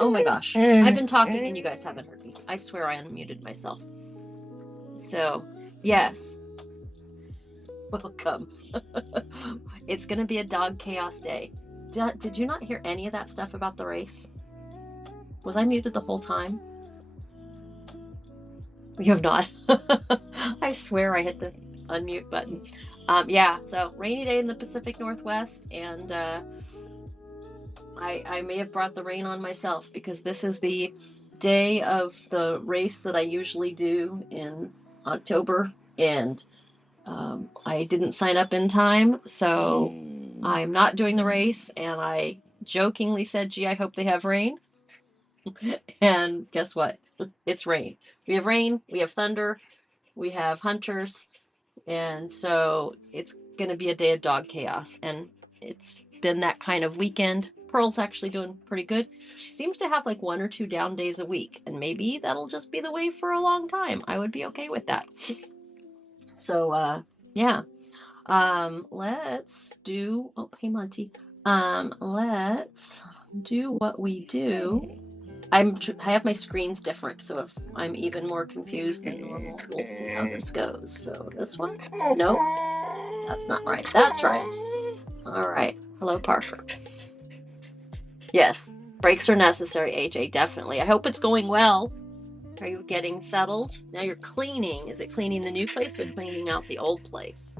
Oh my gosh. I've been talking and you guys haven't heard me. I swear I unmuted myself. So, yes, welcome. It's going to be a dog chaos day. Did you not hear any of that stuff about the race? Was I muted the whole time? You have not. I swear I hit the unmute button. Yeah, so rainy day in the Pacific Northwest, and I may have brought the rain on myself because this is the day of the race that I usually do in October, and I didn't sign up in time, so I'm not doing the race, and I jokingly said, gee, I hope they have rain. And guess what? It's rain. We have rain, we have thunder, we have hunters, and so it's going to be a day of dog chaos. And it's been that kind of weekend. Pearl's actually doing pretty good. She seems to have like 1 or 2 down days a week, and maybe that'll just be the way for a long time. I would be okay with that. So, yeah. Let's do, oh, hey, Monty. Let's do what we do. I have my screens different, so if I'm even more confused than normal, we'll see how this goes. So this one? No, that's not right. That's right. All right. Hello, Parker. Yes, breaks are necessary, AJ, definitely. I hope it's going well. Are you getting settled? Now you're cleaning. Is it cleaning the new place or cleaning out the old place?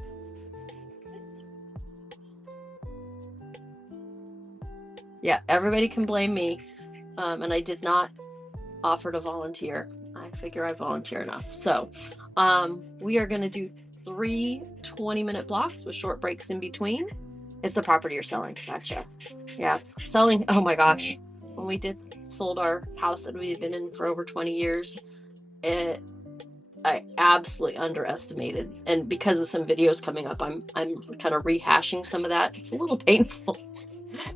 Yeah, everybody can blame me. And I did not offer to volunteer. I figure I volunteer enough. So we are going to do 3 20-minute blocks with short breaks in between. It's the property you're selling. Gotcha. Yeah. Selling. Oh my gosh. When we sold our house that we had been in for over 20 years, I absolutely underestimated. And because of some videos coming up, I'm kind of rehashing some of that. It's a little painful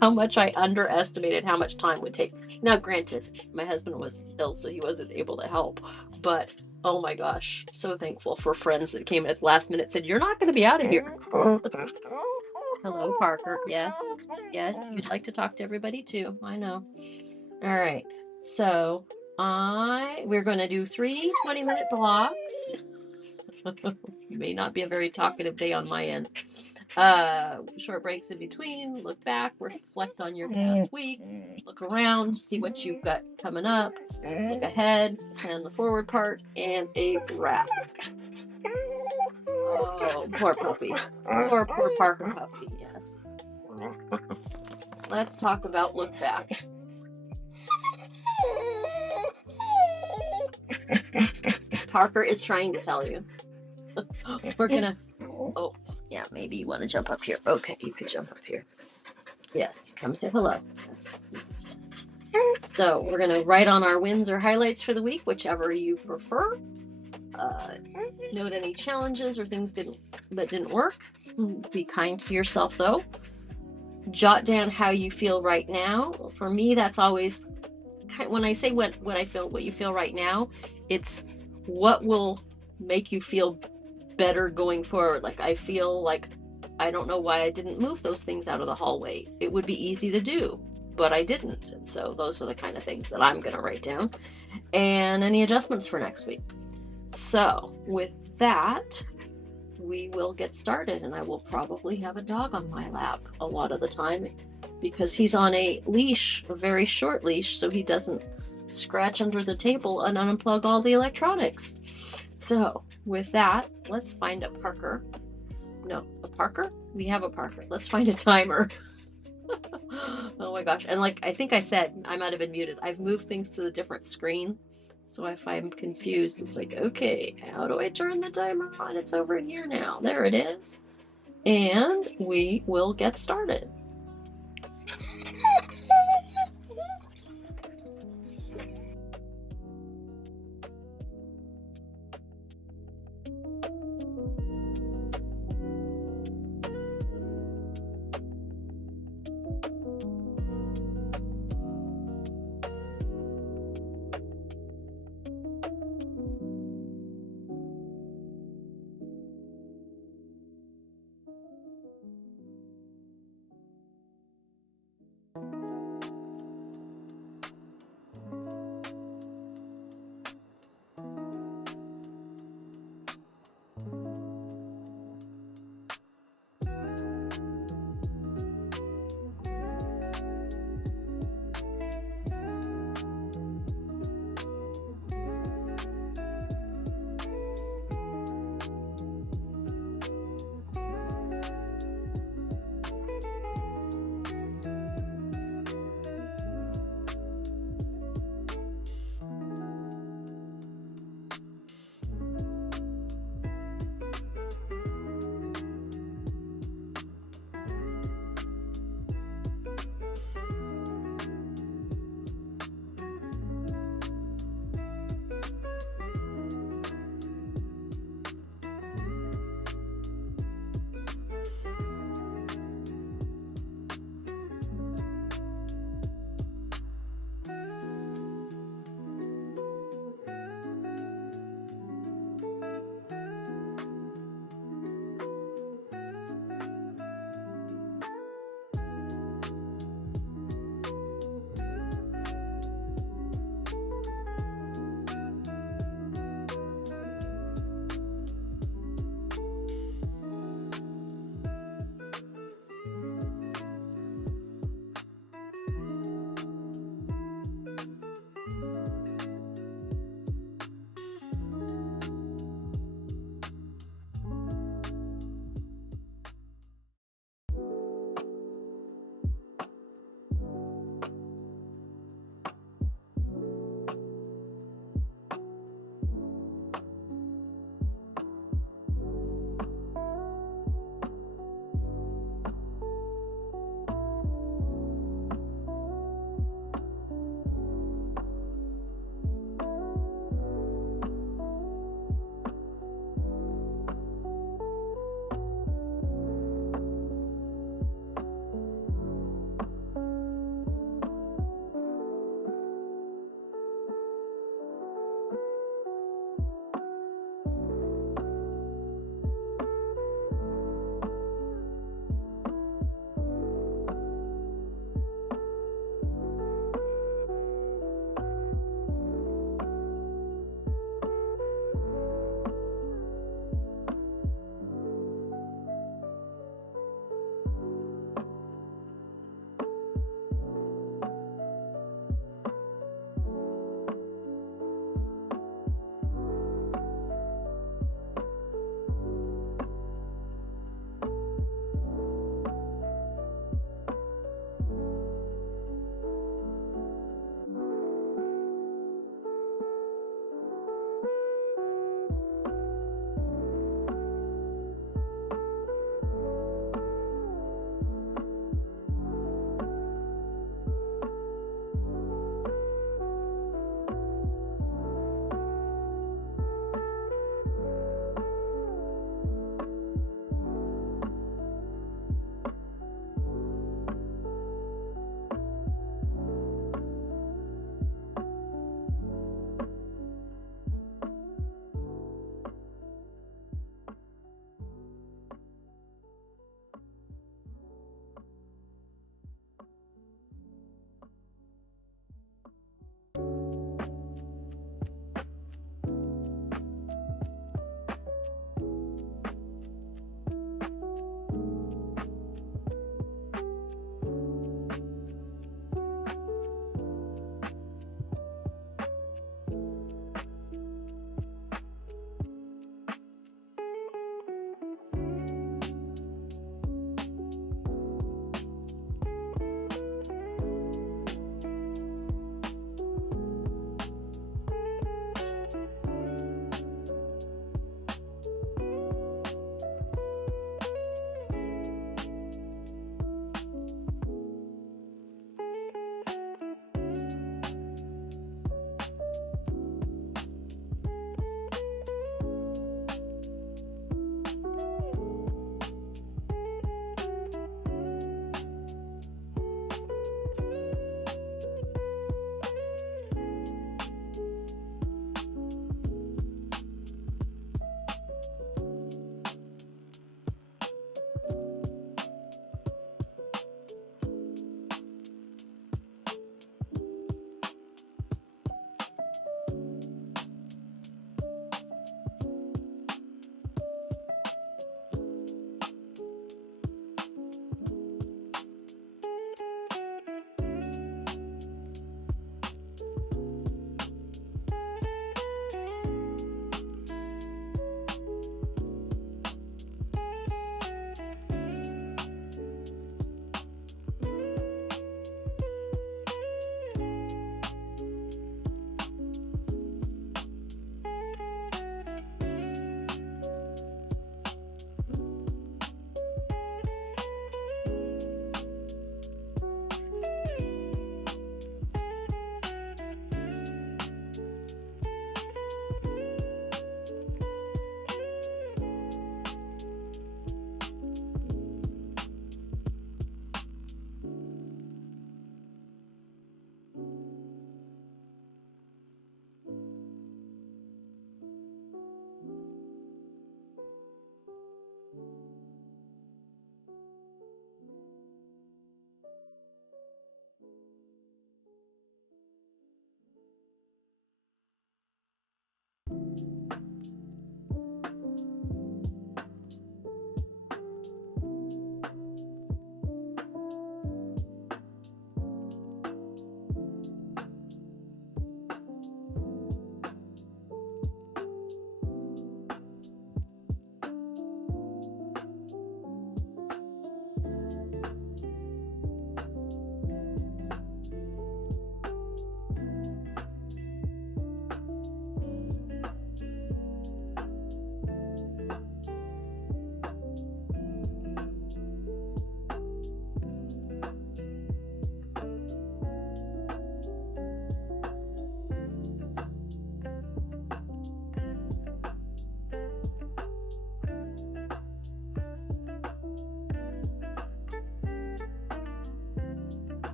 how much I underestimated how much time would take. Now, granted, my husband was ill, so he wasn't able to help. But oh my gosh, so thankful for friends that came in at the last minute, said, "You're not going to be out of here." Hello, Parker. Yes, yes, you'd like to talk to everybody too. I know. All right, so we're going to do 3 20-minute blocks. May not be a very talkative day on my end. Short breaks in between, look back, reflect on your past week, look around, see what you've got coming up, look ahead, plan the forward part, and a wrap. Oh, poor puppy. Poor Parker puppy, yes. Let's talk about look back. Parker is trying to tell you. We're gonna, oh, yeah, maybe you want to jump up here. Okay, you could jump up here. Yes, come say hello. Yes, yes, yes. So we're going to write on our wins or highlights for the week, whichever you prefer. Note any challenges or things that didn't work. Be kind to yourself, though. Jot down how you feel right now. For me, that's always, when I say what I feel, what you feel right now, it's what will make you feel better going forward. Like, I feel like I don't know why I didn't move those things out of the hallway. It would be easy to do, but I didn't. And so those are the kind of things that I'm going to write down. And any adjustments for next week. So with that, we will get started. And I will probably have a dog on my lap a lot of the time because he's on a leash, a very short leash, so he doesn't scratch under the table and unplug all the electronics. So with that, let's find a Parker. No, a Parker? We have a Parker. Let's find a timer. Oh my gosh. And like I think I said, I might have been muted. I've moved things to the different screen. So if I'm confused, it's like, okay, how do I turn the timer on? It's over here now. There it is. And we will get started.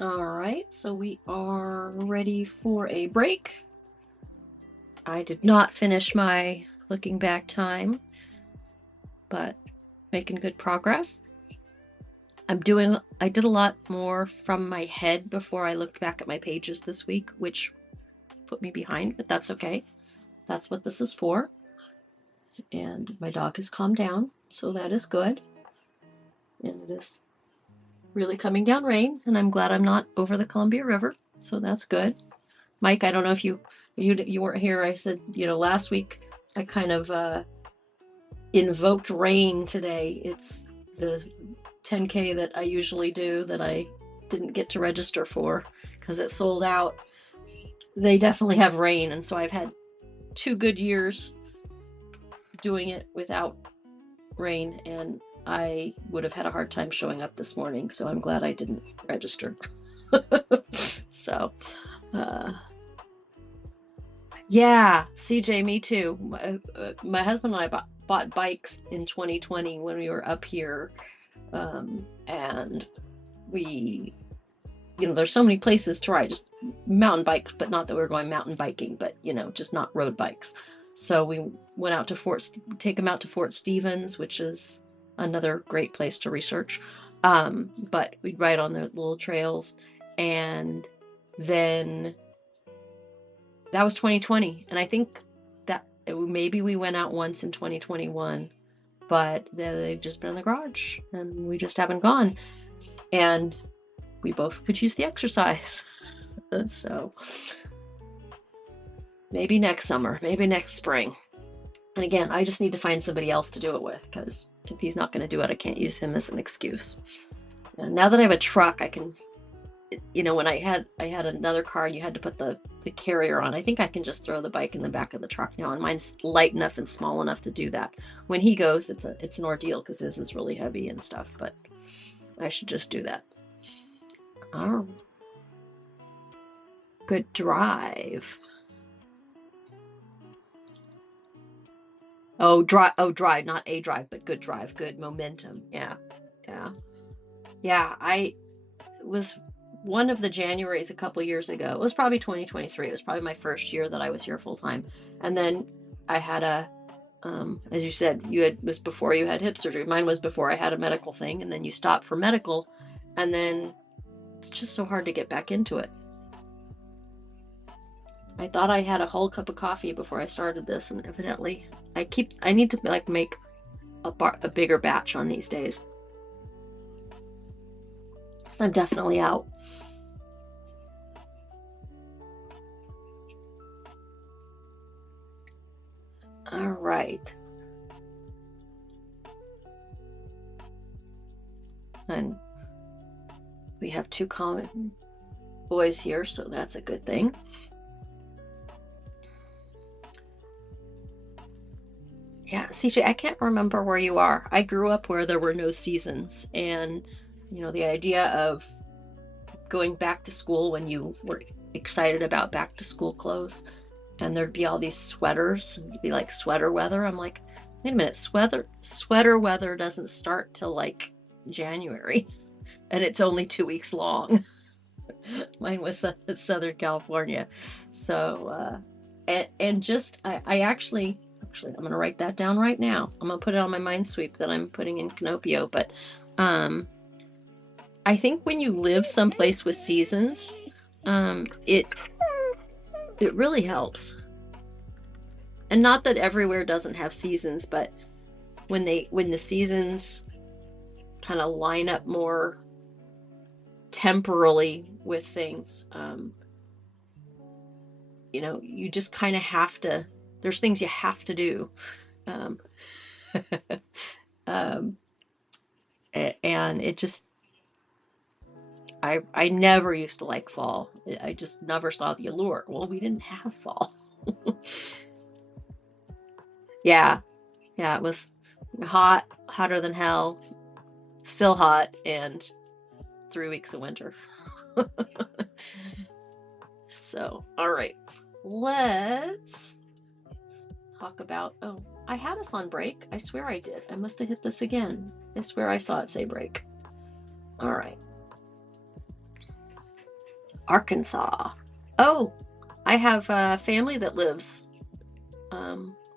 All right, so we are ready for a break. I did not finish my looking back time, but making good progress. I did a lot more from my head before I looked back at my pages this week, which put me behind, but that's okay. That's what this is for. And my dog has calmed down, so that is good. And it is really coming down rain, and I'm glad I'm not over the Columbia River, so that's good. Mike, I don't know if you weren't here. I said, last week I kind of invoked rain today. It's the 10K that I usually do that I didn't get to register for because it sold out. They definitely have rain, and so I've had 2 good years doing it without rain, and I would have had a hard time showing up this morning, so I'm glad I didn't register. So, yeah, CJ, me too. My husband and I bought bikes in 2020 when we were up here, and we, there's so many places to ride, just mountain bikes, but not that we were going mountain biking, but just not road bikes. So we went out to take them out to Fort Stevens, which is another great place to research. But we'd ride on the little trails, and then that was 2020. And I think that maybe we went out once in 2021, but they've just been in the garage and we just haven't gone. And we both could use the exercise. So maybe next summer, maybe next spring. And again, I just need to find somebody else to do it with, because if he's not going to do it, I can't use him as an excuse. And now that I have a truck, I can, when I had another car and you had to put the carrier on, I think I can just throw the bike in the back of the truck now, and mine's light enough and small enough to do that. When he goes, it's an ordeal because this is really heavy and stuff, but I should just do that. Oh, good drive. Oh, drive, not a drive, but good drive, good momentum. Yeah. I was one of the Januaries a couple years ago. It was probably 2023. It was probably my first year that I was here full time. And then I had as you said, was before you had hip surgery. Mine was before I had a medical thing, and then you stopped for medical, and then it's just so hard to get back into it. I thought I had a whole cup of coffee before I started this, and evidently I need to make a bigger batch on these days, because I'm definitely out. All right. And we have 2 common boys here, so that's a good thing. Yeah, CJ, I can't remember where you are. I grew up where there were no seasons, and the idea of going back to school when you were excited about back to school clothes, and there'd be all these sweaters, and it'd be like sweater weather. I'm like, wait a minute, sweater weather doesn't start till like January, and it's only 2 weeks long. Mine was Southern California. So and just I actually I'm gonna write that down right now. I'm gonna put it on my mind sweep that I'm putting in Canopio. But I think when you live someplace with seasons, it really helps. And not that everywhere doesn't have seasons, but when the seasons kind of line up more temporally with things, you just kind of have to, there's things you have to do. And it just, I never used to like fall. I just never saw the allure. Well, we didn't have fall. Yeah, it was hot, hotter than hell, still hot, and 3 weeks of winter. So, all right, let's talk about, I had us on break. I swear I did. I must have hit this again. I swear I saw it say break. All right. Arkansas. Oh, I have a family that lives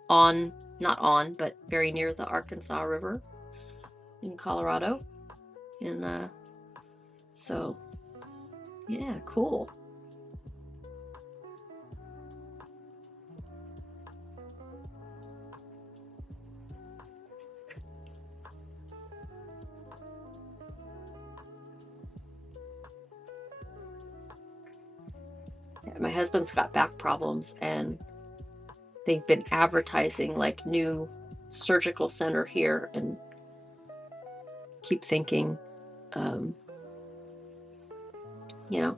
on, not on, but very near the Arkansas River in Colorado. And so, yeah, cool. Yeah, my husband's got back problems, and they've been advertising like new surgical center here, and keep thinking, you know,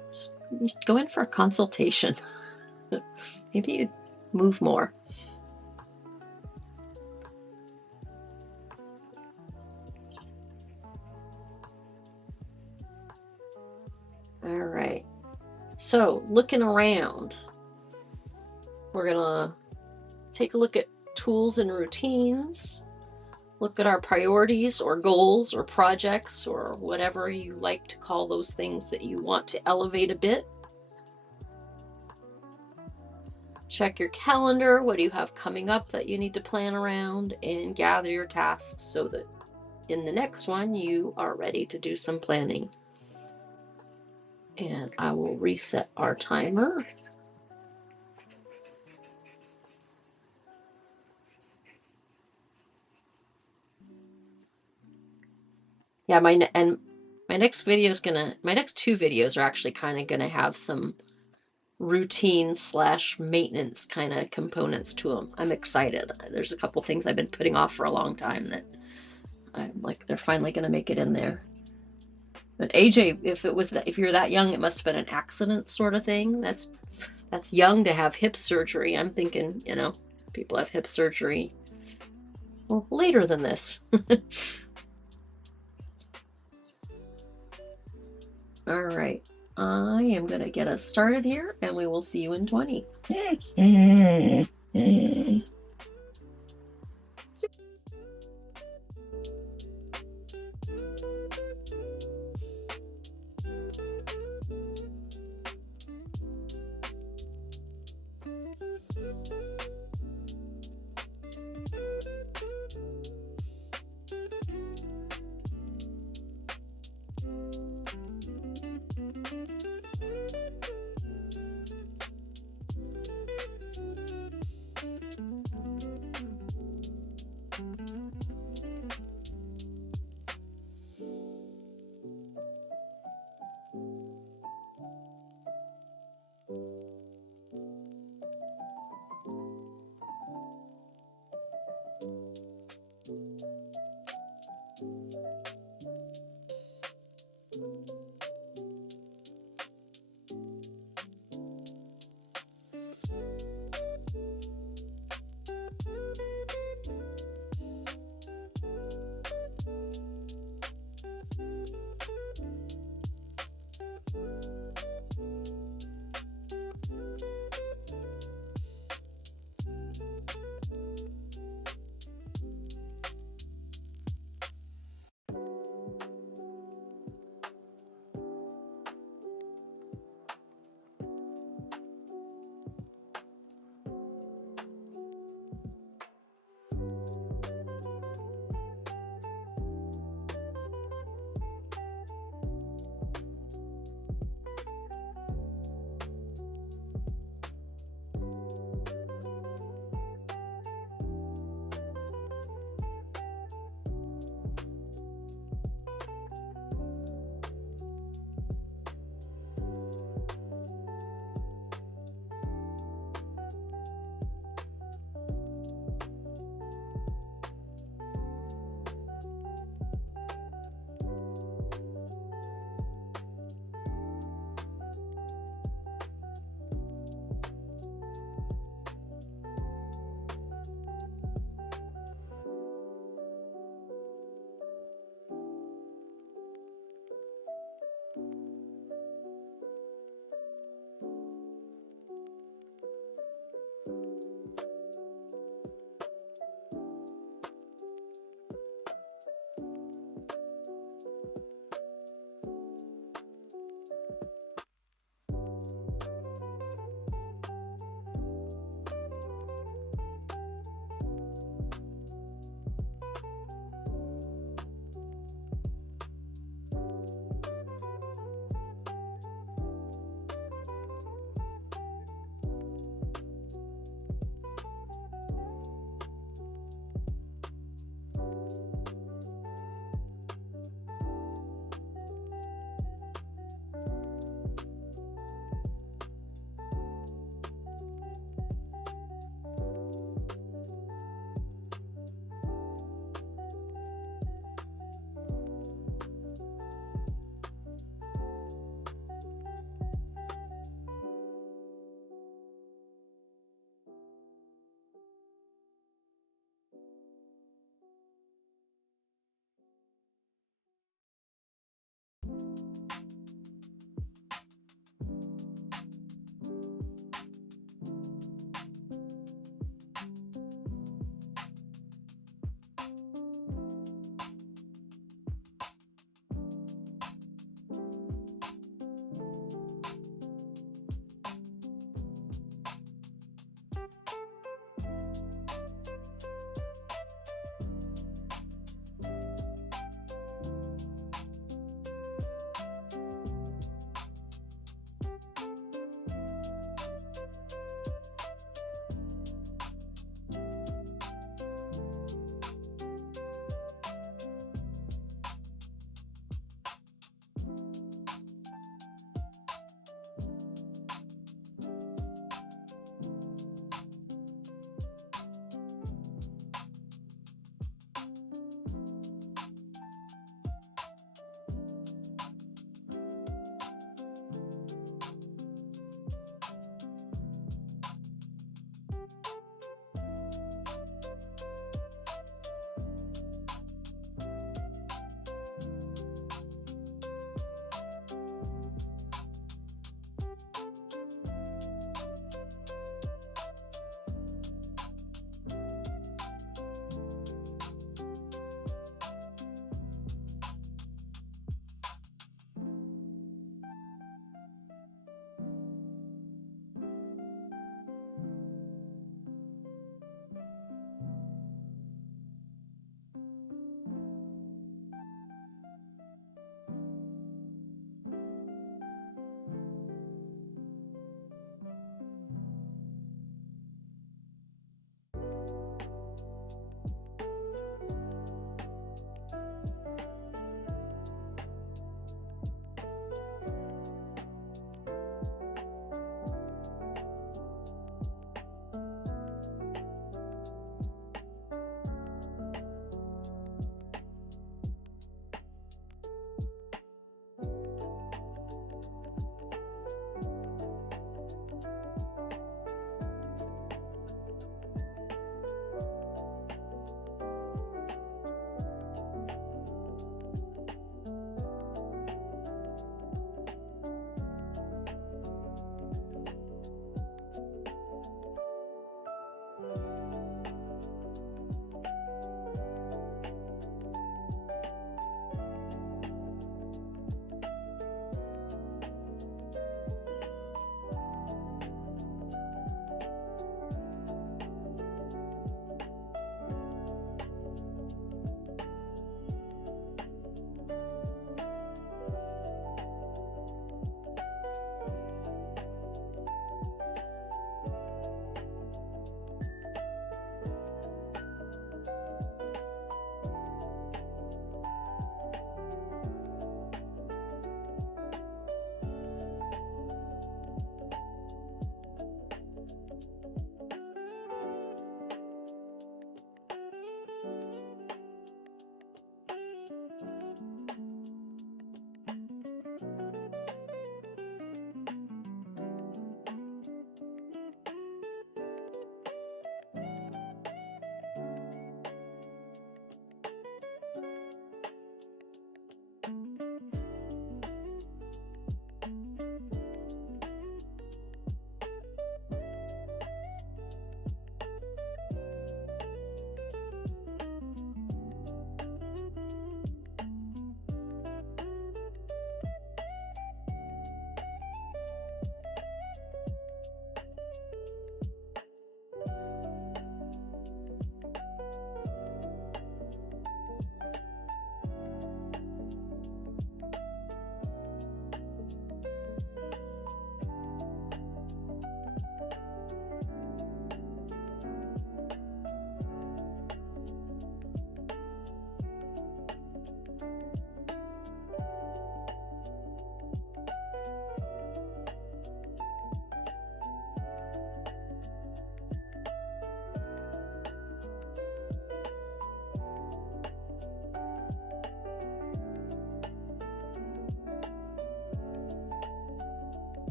just go in for a consultation. Maybe you'd move more. All right. So looking around, we're gonna take a look at tools and routines, look at our priorities or goals or projects or whatever you like to call those things that you want to elevate a bit. Check your calendar. What do you have coming up that you need to plan around, and gather your tasks so that in the next one you are ready to do some planning. And I will reset our timer. Yeah, my next video is my next two videos are actually kind of gonna have some routine / maintenance kind of components to them. I'm excited. There's a couple things I've been putting off for a long time that I'm like, they're finally gonna make it in there. But AJ, if you're that young, it must have been an accident sort of thing. That's young to have hip surgery. I'm thinking, people have hip surgery, well, later than this. All right. I am going to get us started here, and we will see you in 20.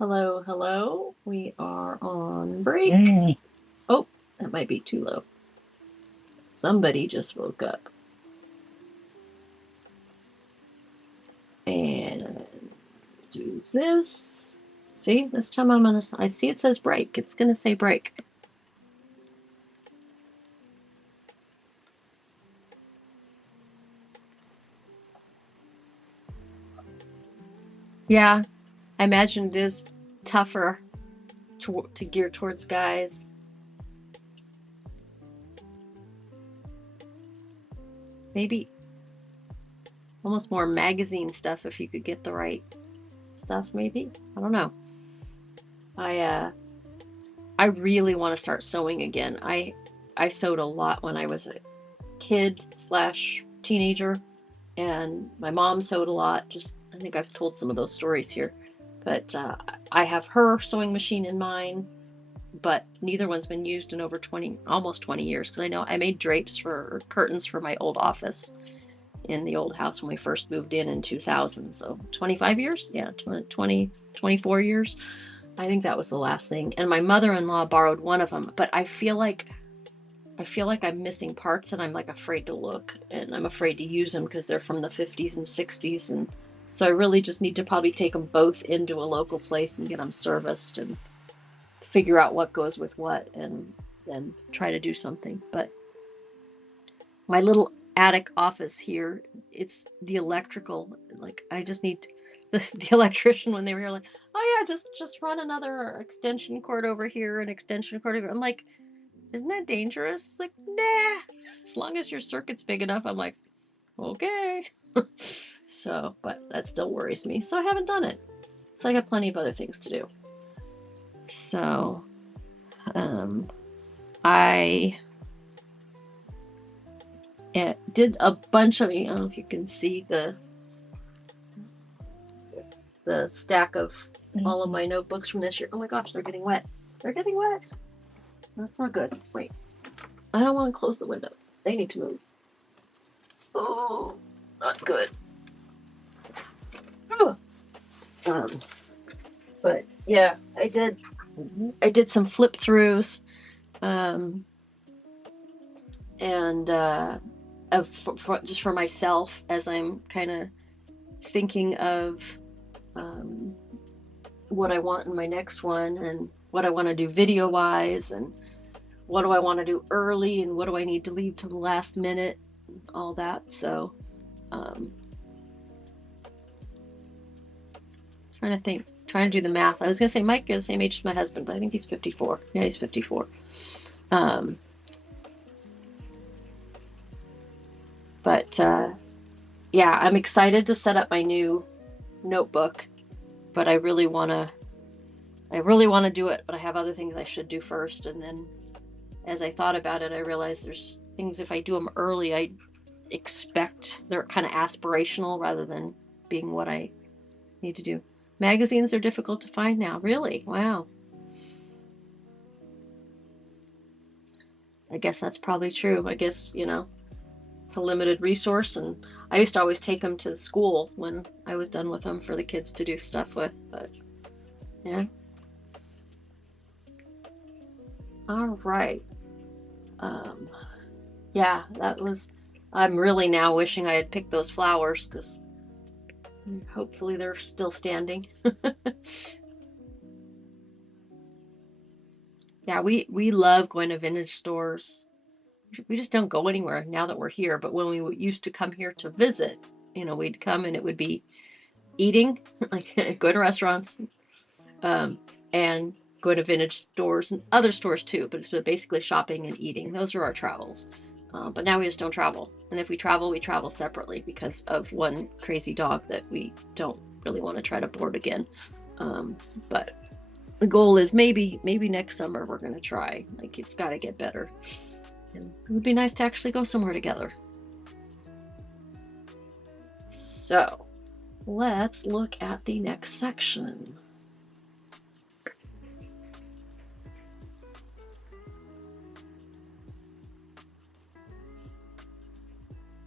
Hello, hello. We are on break. Oh, that might be too low. Somebody just woke up. And do this. See, this time I see it says break. It's gonna say break. Yeah, I imagine it is tougher to gear towards guys. Maybe almost more magazine stuff if you could get the right stuff, maybe. I don't know. I really want to start sewing again. I sewed a lot when I was a kid / teenager, and my mom sewed a lot. Just I think I've told some of those stories here, but I have her sewing machine in mine, but neither one's been used in over almost 20 years, because I know I made drapes for curtains for my old office in the old house when we first moved in 2000. So 25 years, yeah, 24 years. I think that was the last thing. And my mother-in-law borrowed one of them, but I feel like I'm missing parts, and I'm like afraid to look, and I'm afraid to use them because they're from the 50s and 60s. And so I really just need to probably take them both into a local place and get them serviced and figure out what goes with what, and then try to do something. But my little attic office here, it's the electrical, like I just need the electrician, when they were here, like, oh yeah, just run another extension cord over here, an extension cord over. I'm like, isn't that dangerous? It's like, nah, as long as your circuit's big enough. I'm like, okay. So, but that still worries me, so I haven't done it. So I got plenty of other things to do. So I did a bunch of, I don't know if you can see the stack of all of my notebooks from this year. Oh my gosh, they're getting wet. They're getting wet. That's not good. Wait, I don't want to close the window. They need to move. Oh, not good. But yeah, I did some flip throughs, and just for myself, as I'm kind of thinking of what I want in my next one, and what I want to do video wise, and what do I want to do early, and what do I need to leave to the last minute, all that. So trying to do the math. I was gonna say Mike is the same age as my husband, but I think he's 54. Yeah, he's 54. But yeah, I'm excited to set up my new notebook, but I really want to do it, but I have other things I should do first. And then as I thought about it, I realized there's things, if I do them early, I expect they're kind of aspirational rather than being what I need to do. Magazines are difficult to find now. Really? Wow. I guess that's probably true. I guess, it's a limited resource, and I used to always take them to school when I was done with them for the kids to do stuff with, but yeah. All right. Yeah, I'm really now wishing I had picked those flowers, because hopefully they're still standing. Yeah, we love going to vintage stores. We just don't go anywhere now that we're here. But when we used to come here to visit, we'd come, and it would be eating, like go to restaurants, and go to vintage stores and other stores too. But it's basically shopping and eating. Those are our travels. But now we just don't travel. And if we travel separately, because of one crazy dog that we don't really want to try to board again. But the goal is maybe next summer we're going to try. Like, it's got to get better. And it would be nice to actually go somewhere together. So let's look at the next section.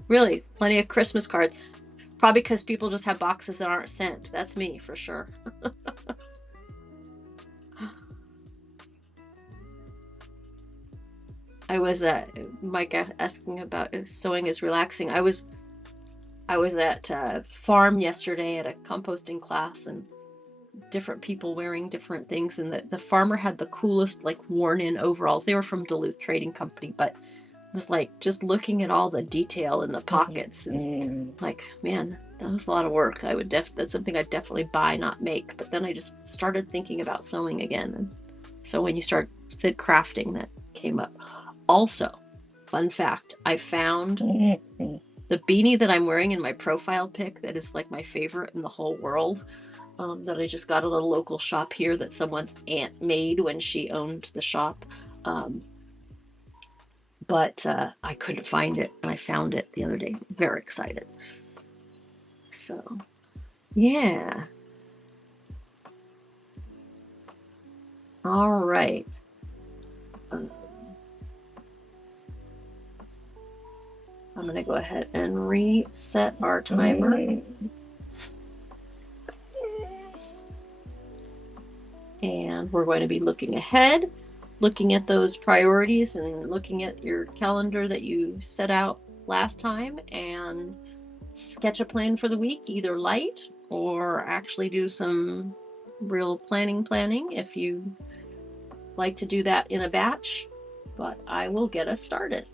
Really, plenty of Christmas cards. Probably because people just have boxes that aren't sent. That's me, for sure. I was Mike asking about if sewing is relaxing. I was at a farm yesterday at a composting class, and different people wearing different things, and the farmer had the coolest like worn in overalls. They were from Duluth Trading Company, but it was like just looking at all the detail in the pockets, and like, man, that was a lot of work. That's something I'd definitely buy, not make. But then I just started thinking about sewing again, and so when you said crafting, that came up. Also, fun fact, I found the beanie that I'm wearing in my profile pic that is like my favorite in the whole world, that I just got at a local shop here that someone's aunt made when she owned the shop. But I couldn't find it, and I found it the other day. Very excited. So, yeah. All right. I'm going to go ahead and reset our timer. And we're going to be looking ahead, looking at those priorities and looking at your calendar that you set out last time, and sketch a plan for the week, either light or actually do some real planning if you like to do that in a batch. But I will get us started.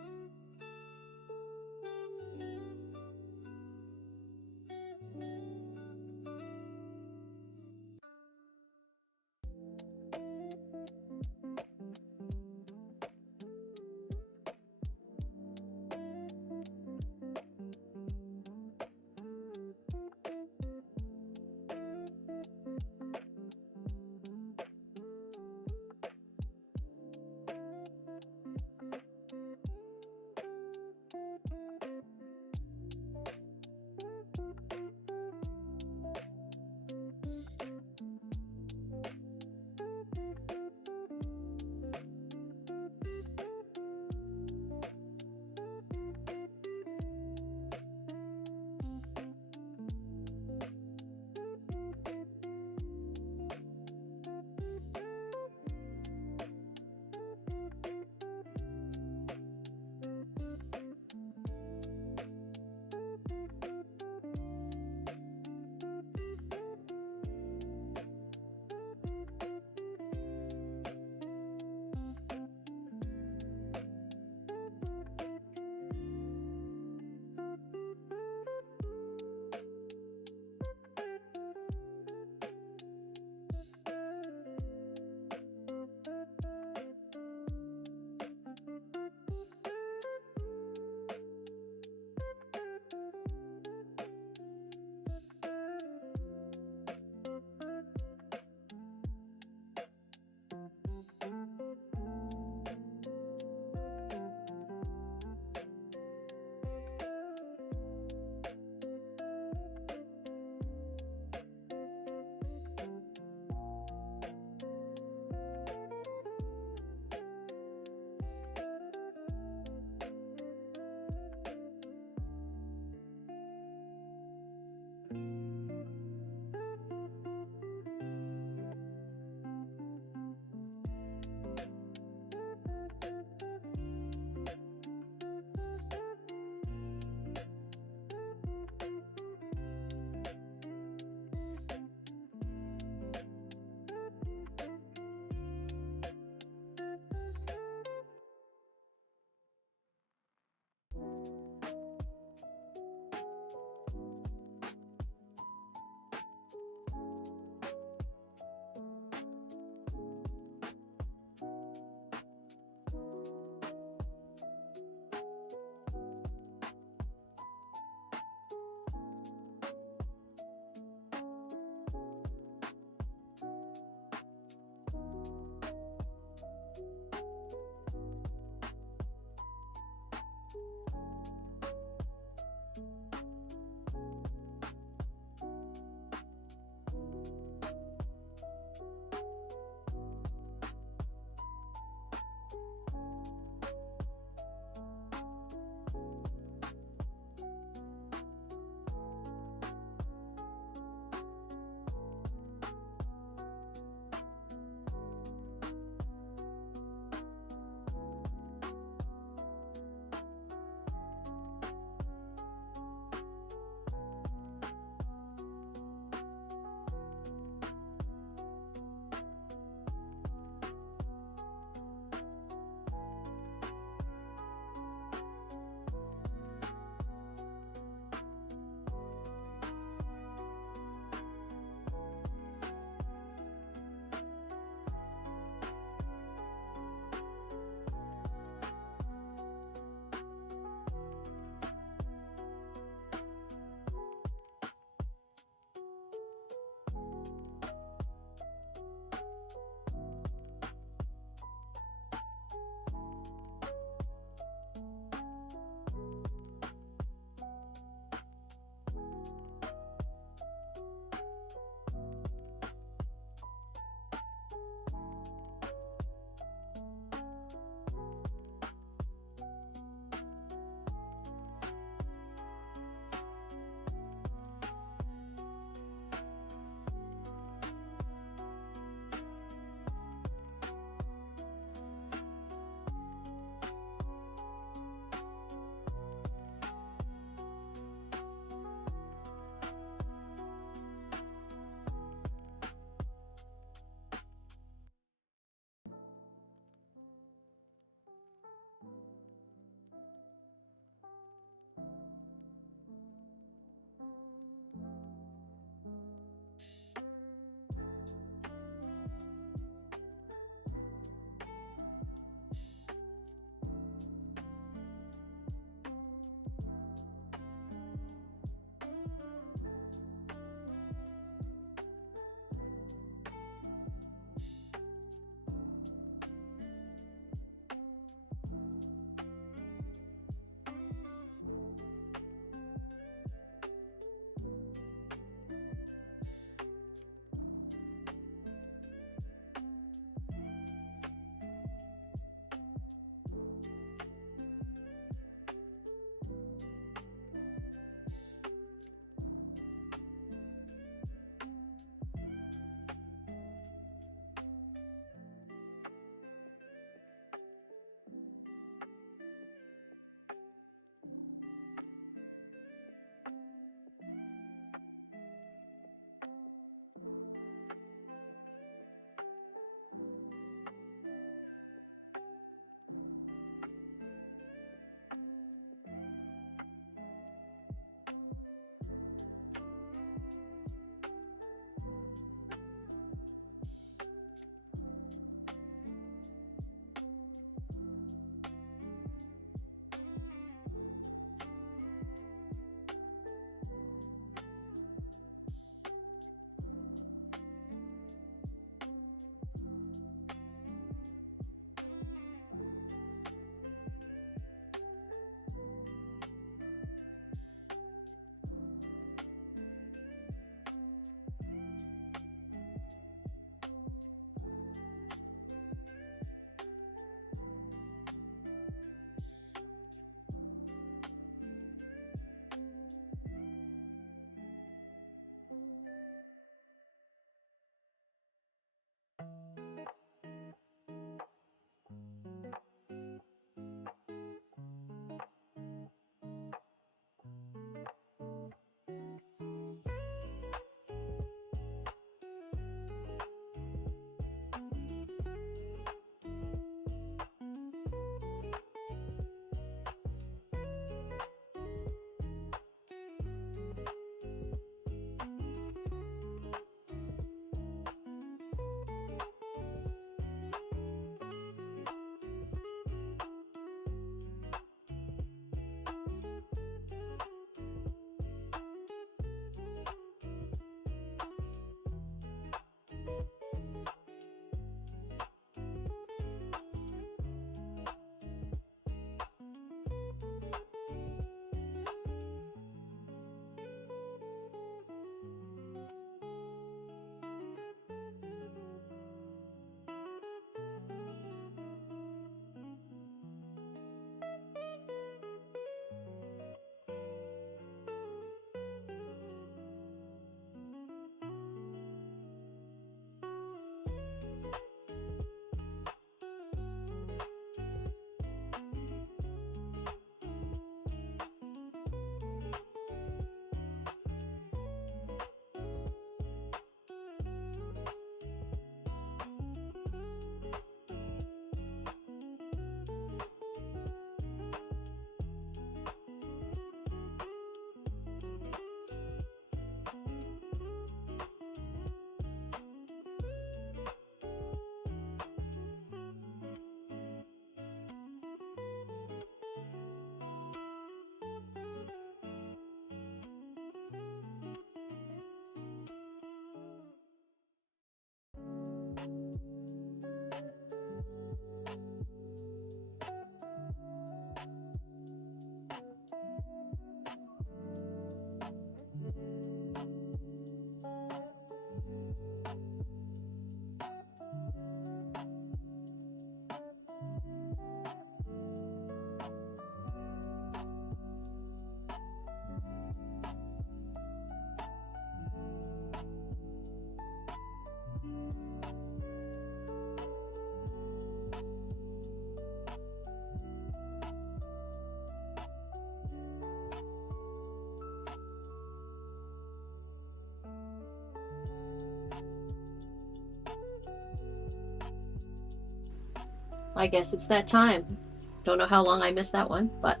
I guess it's that time. Don't know how long I missed that one, but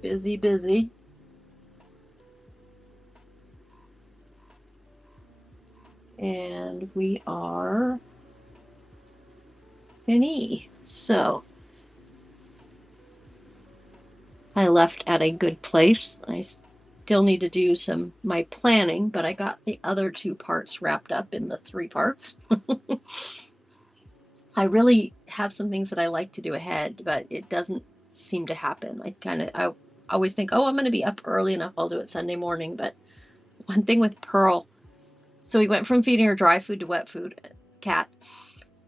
busy, busy. And we are fini. So I left at a good place. I still need to do my planning, but I got the other 2 parts wrapped up in the 3 parts. I really have some things that I like to do ahead, but it doesn't seem to happen. I always think, oh, I'm going to be up early enough. I'll do it Sunday morning. But one thing with Pearl, so we went from feeding her dry food to wet food, cat,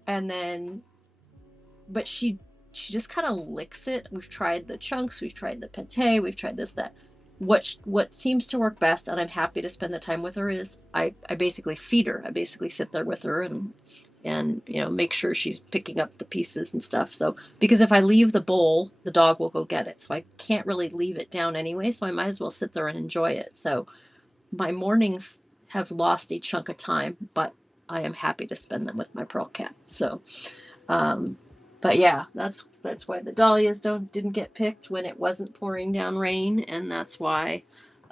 and then, but she just kind of licks it. We've tried the chunks, we've tried the pate, we've tried this, that. What seems to work best, and I'm happy to spend the time with her, is I basically feed her. I basically sit there with her and make sure she's picking up the pieces and stuff. So because if I leave the bowl, the dog will go get it. So I can't really leave it down anyway. So I might as well sit there and enjoy it. So my mornings have lost a chunk of time, but I am happy to spend them with my Pearl cat. So but yeah, that's why the dahlias didn't get picked when it wasn't pouring down rain, and that's why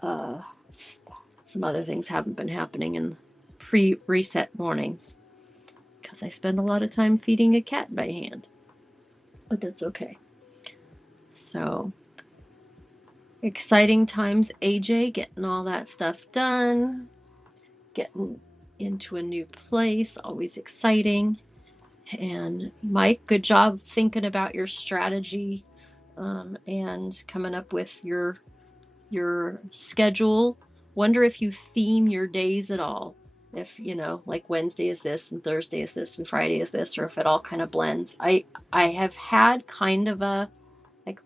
some other things haven't been happening in pre-reset mornings, because I spend a lot of time feeding a cat by hand. But that's okay. So exciting times, AJ, getting all that stuff done, getting into a new place, always exciting. And Mike, good job thinking about your strategy and coming up with your schedule. Wonder if you theme your days at all. If like Wednesday is this and Thursday is this and Friday is this, or if it all kind of blends. I have had kind of a like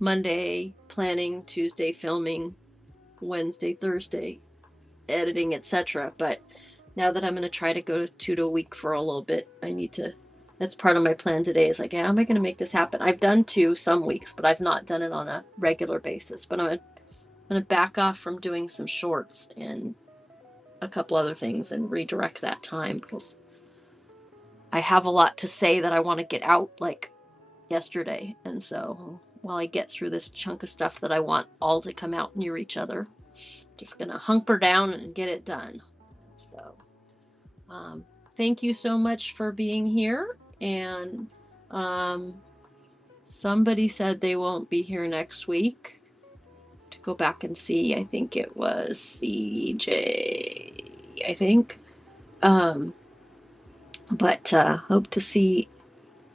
Monday planning, Tuesday filming, Wednesday, Thursday editing, etc. But now that I'm going to try to go 2 to a week for a little bit, that's part of my plan today, is like, how am I going to make this happen? I've done 2 some weeks, but I've not done it on a regular basis. But I'm going to back off from doing some shorts and a couple other things and redirect that time, because I have a lot to say that I want to get out like yesterday. And so while I get through this chunk of stuff that I want all to come out near each other, just going to hunker down and get it done. So thank you so much for being here. And somebody said they won't be here next week. To go back and see, I think it was CJ, I think. But hope to see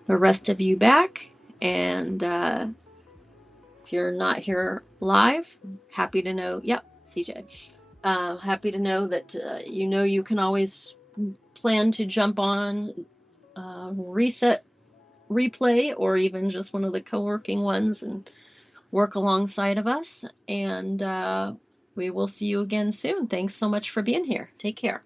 the rest of you back. And if you're not here live, happy to know. Yep, CJ. Happy to know that you can always plan to jump on reset replay, or even just one of the co-working ones, and work alongside of us. And we will see you again soon. Thanks so much for being here. Take care.